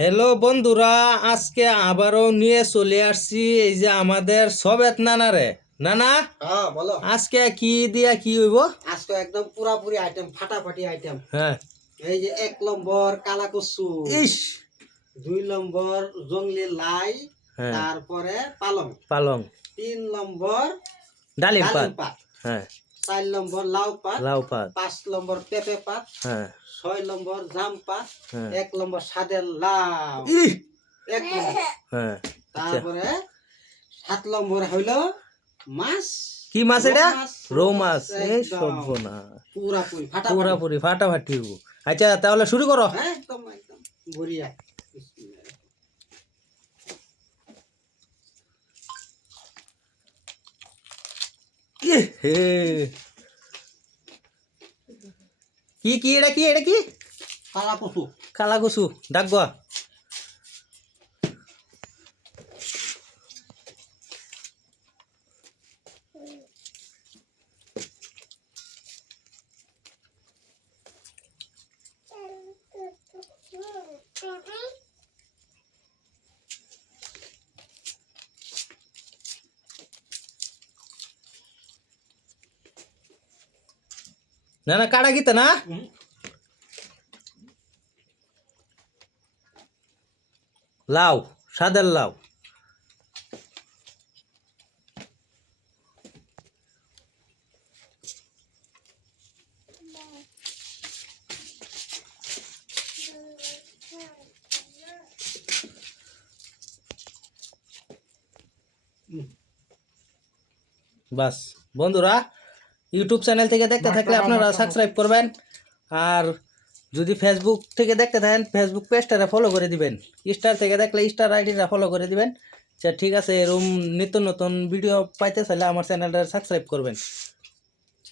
Hello বন্ধুরা, আজকে আবারও নিয়ে চলে আসছি এই যে আমাদের সবেত নানারে। নানা, হ্যাঁ বলো। আজকে কি দিয়া কি হইব? আজকে একদম পুরাপুরি আইটেম, ফাটাফাটি আইটেম। হ্যাঁ, এই যে 1 নম্বর কালা কচু, ইস, 2 নম্বর জংলি লাই, হ্যাঁ, তারপরে পালং, পালং, 3 নম্বর ডালিম ডালিম পাত, পাত, হ্যাঁ, 4 নম্বর লাউ পাত, লাউ পাত, 5 নম্বর পেঁপে পাত, হ্যাঁ, 6 নম্বর জাম পাত, হ্যাঁ, 1 নম্বর সাদের লাউ, ইহ, 1 নম্বর। হ্যাঁ, আচ্ছা, তারপরে 7 নম্বর হইল মাছ। কি মাছ এটা? রৌ মাছ। এই একদম সর্বনাশ, পুরাপুরি ফাটাফাটি। পুরাপুরি ফাটাফাটি হইব। আচ্ছা, তাহলে শুরু করো। একদম একদম বড়িয়া। ইহ, হে। কি কি এটা কি এটা কি? কালা কচু। কালা কচু ডাকবা। না না, কাটা গিতে না। লাউ, সাদের লাউ। বাস বন্ধুরা, ইউটিউব চ্যানেল থেকে দেখতে থাকলে আপনারা সাবস্ক্রাইব করবেন, আর যদি ফেসবুক থেকে দেখতে থাকেন ফেসবুক পেজটা ফলো করে দিবেন, স্টার থেকে দেখলে স্টার আইডিটা ফলো করে দিবেন। আচ্ছা ঠিক আছে, এরকম নিত্য নতুন ভিডিও পাইতে চাইলে আমার চ্যানেলটা সাবস্ক্রাইব করবেন।